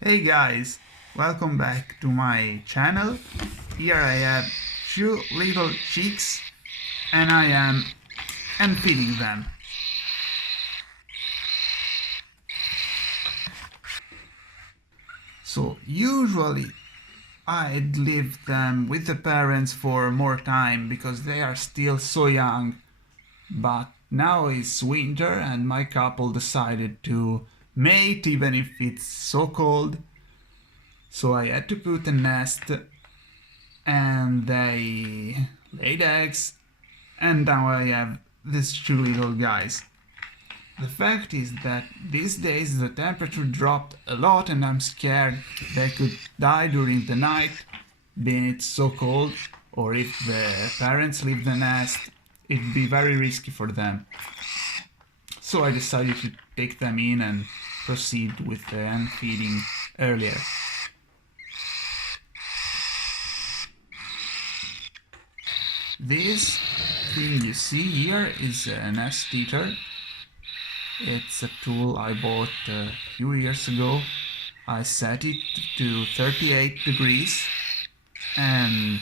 Hey guys, welcome back to my channel. Here I have two little chicks and I am feeding them. So usually I'd leave them with the parents for more time because they are still so young. But now it's winter and my couple decided to mate even if it's so cold. So I had to put a nest and they laid eggs, and now I have these two little guys. The fact is that these days the temperature dropped a lot and I'm scared they could die during the night, being it so cold, or if the parents leave the nest, it'd be very risky for them. So I decided to take them in and proceed with the hen feeding earlier. This thing you see here is a nest eater. It's a tool I bought a few years ago. I set it to 38 degrees and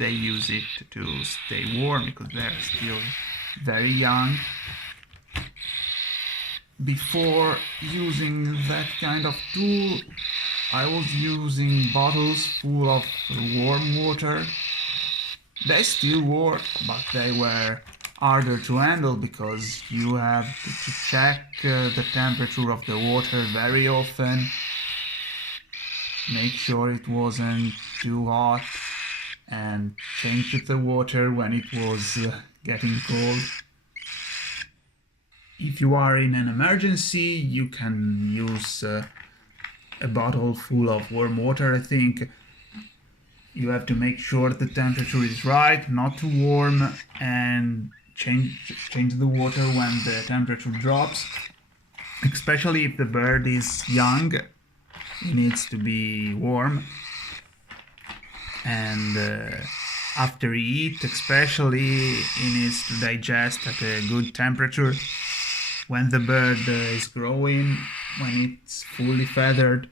they use it to stay warm because they're still very young. Before using that kind of tool, I was using bottles full of warm water. They still work, but they were harder to handle because you have to check the temperature of the water very often, make sure it wasn't too hot, and change the water when it was getting cold. If you are in an emergency, you can use a bottle full of warm water, I think. You have to make sure the temperature is right, not too warm, and change the water when the temperature drops. Especially if the bird is young, it needs to be warm. And after he eats, especially, he needs to digest at a good temperature. When the bird is growing, when it's fully feathered,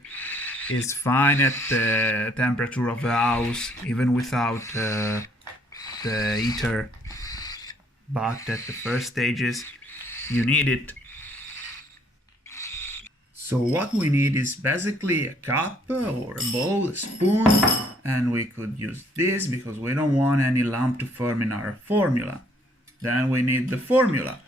is fine at the temperature of the house, even without the heater. But at the first stages, you need it. So what we need is basically a cup or a bowl, a spoon, and we could use this because we don't want any lump to form in our formula. Then we need the formula.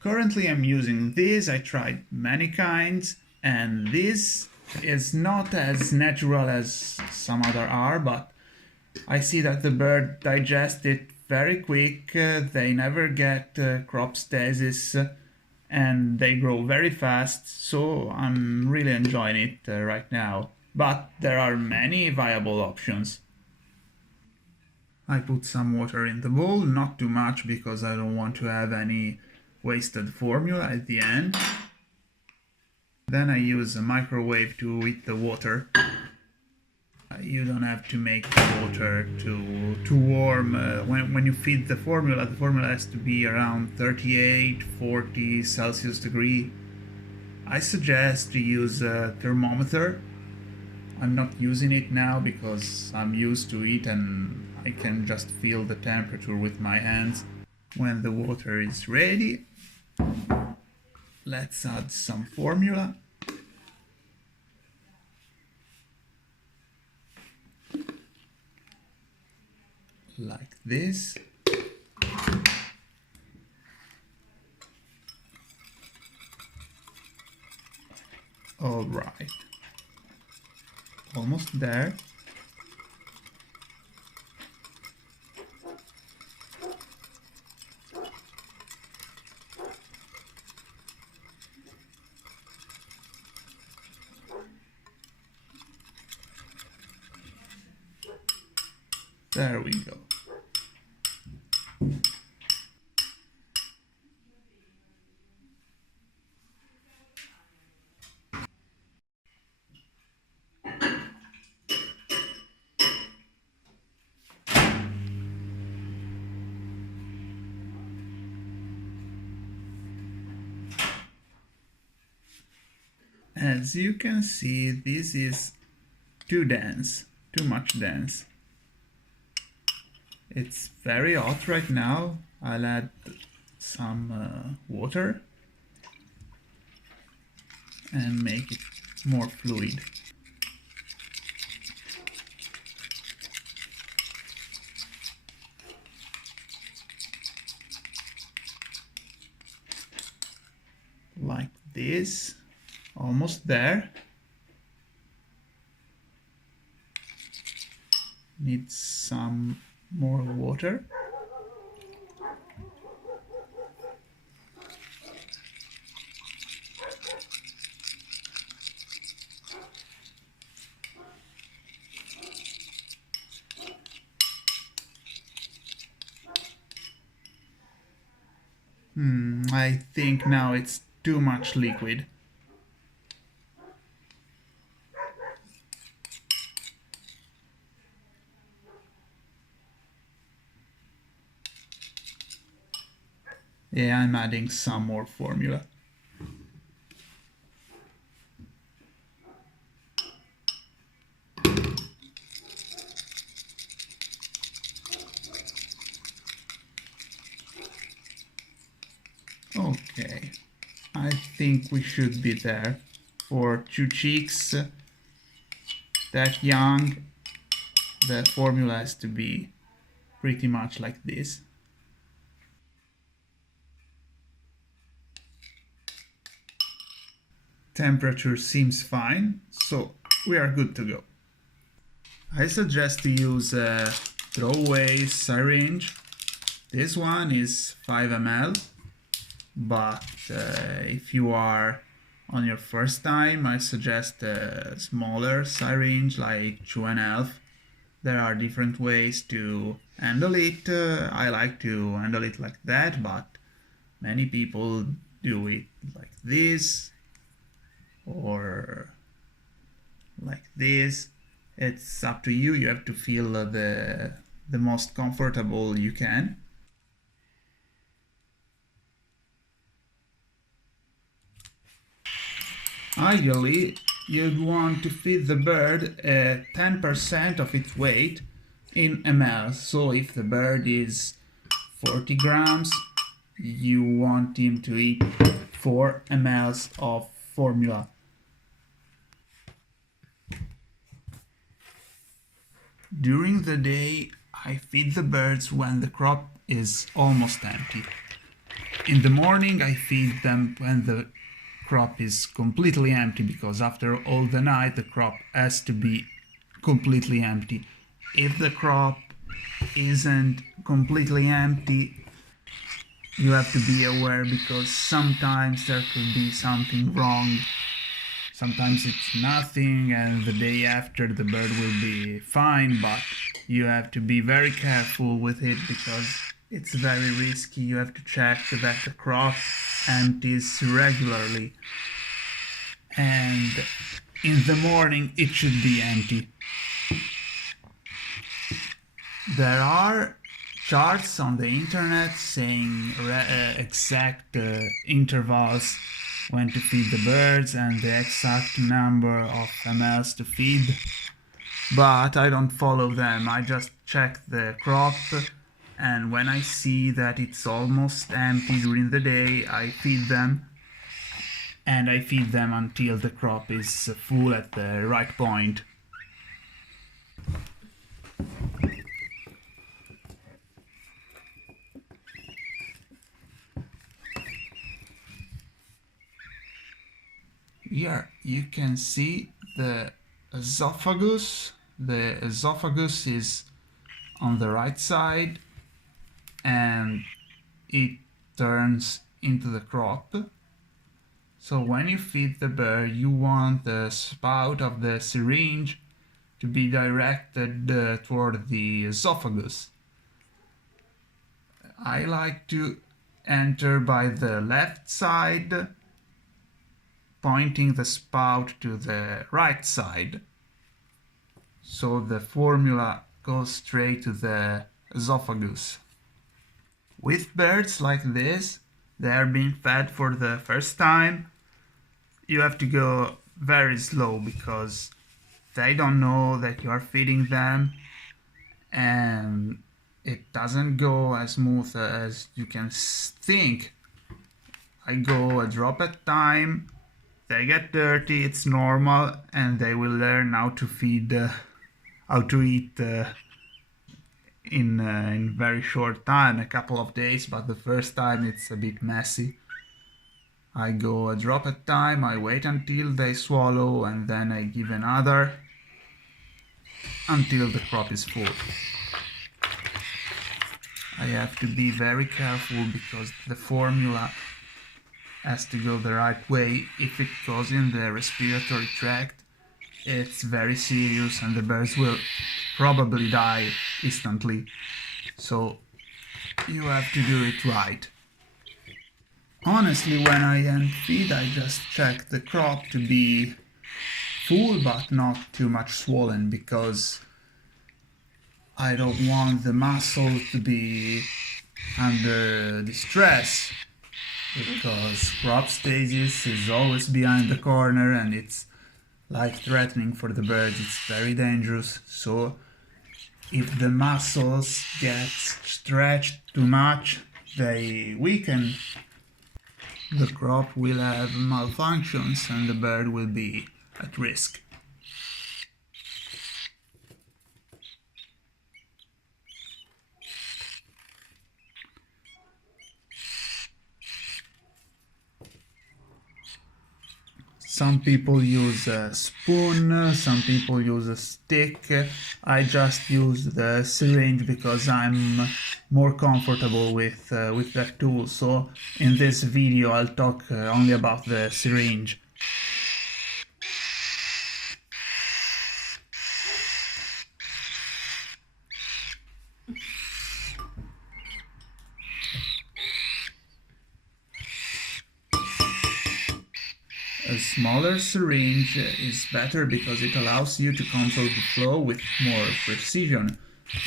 Currently I'm using this. I tried many kinds, and this is not as natural as some other are, but I see that the bird digests it very quick. They never get crop stasis and they grow very fast, so I'm really enjoying it right now. But there are many viable options. I put some water in the bowl, not too much because I don't want to have any wasted formula at the end. Then I use a microwave to heat the water. You don't have to make the water too warm. When you feed the formula has to be around 38-40 Celsius degree. I suggest to use a thermometer. I'm not using it now because I'm used to it and I can just feel the temperature with my hands. When the water is ready, let's add some formula. Like this. All right, almost there. There we go. As you can see, this is too dense, too much dense. It's very hot right now. I'll add some water and make it more fluid. Like this, almost there. Need some more water. I think now it's too much liquid. Yeah, I'm adding some more formula. Okay, I think we should be there. For 2 chicks that young, the formula has to be pretty much like this. Temperature seems fine, so we are good to go. I suggest to use a throwaway syringe. This one is 5 ml, but if you are on your first time, I suggest a smaller syringe like 2.5. There are different ways to handle it. I like to handle it like that, but many people do it like this or like this. It's up to you. You have to feel the most comfortable you can. Ideally, you'd want to feed the bird 10% of its weight in ml. So if the bird is 40 grams, you want him to eat 4 ml of formula. During the day, I feed the birds when the crop is almost empty. In the morning, I feed them when the crop is completely empty, because after all the night the crop has to be completely empty. If the crop isn't completely empty, you have to be aware, because sometimes there could be something wrong. Sometimes it's nothing and the day after the bird will be fine, but you have to be very careful with it because it's very risky. You have to check that the crop empties regularly, and in the morning it should be empty. There are charts on the internet saying exact intervals when to feed the birds and the exact number of mLs to feed, but I don't follow them. I just check the crop, and when I see that it's almost empty during the day, I feed them, and I feed them until the crop is full at the right point. Here you can see the esophagus. The esophagus is on the right side and it turns into the crop. So when you feed the bird, you want the spout of the syringe to be directed toward the esophagus. I like to enter by the left side, pointing the spout to the right side, so the formula goes straight to the esophagus. With birds like this, they are being fed for the first time, you have to go very slow because they don't know that you are feeding them, and it doesn't go as smooth as you can think. I go a drop at a time, they get dirty, it's normal, and they will learn how to feed, how to eat in very short time, a couple of days, but the first time it's a bit messy. I go a drop at a time, I wait until they swallow, and then I give another until the crop is full. I have to be very careful because the formula has to go the right way. If it goes in the respiratory tract, it's very serious and the birds will probably die instantly. So you have to do it right. Honestly, when I end feed, I just check the crop to be full but not too much swollen, because I don't want the muscle to be under distress, because crop stasis is always behind the corner and it's life-threatening for the birds. It's very dangerous. So if the muscles get stretched too much, they weaken. The crop will have malfunctions and the bird will be at risk. Some people use a spoon, some people use a stick. I just use the syringe because I'm more comfortable with that tool. So in this video I'll talk only about the syringe. A smaller syringe is better because it allows you to control the flow with more precision.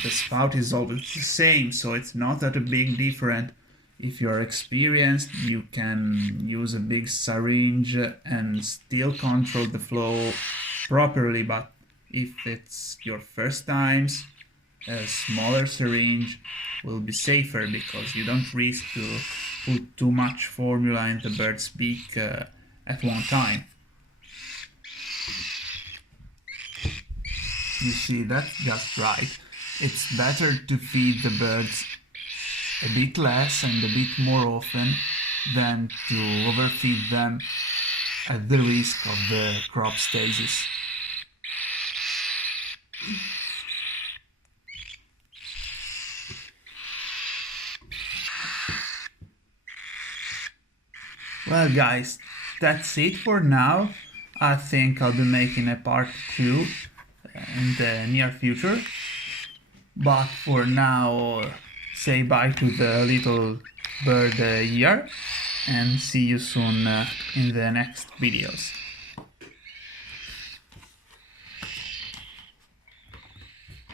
The spout is always the same, so it's not that a big difference. If you're experienced, you can use a big syringe and still control the flow properly, but if it's your first times, a smaller syringe will be safer because you don't risk to put too much formula in the bird's beak at one time. You see, that's just right. It's better to feed the birds a bit less and a bit more often than to overfeed them at the risk of the crop stasis. Well guys, that's it for now. I think I'll be making a part 2 in the near future. But for now, say bye to the little bird here and see you soon in the next videos.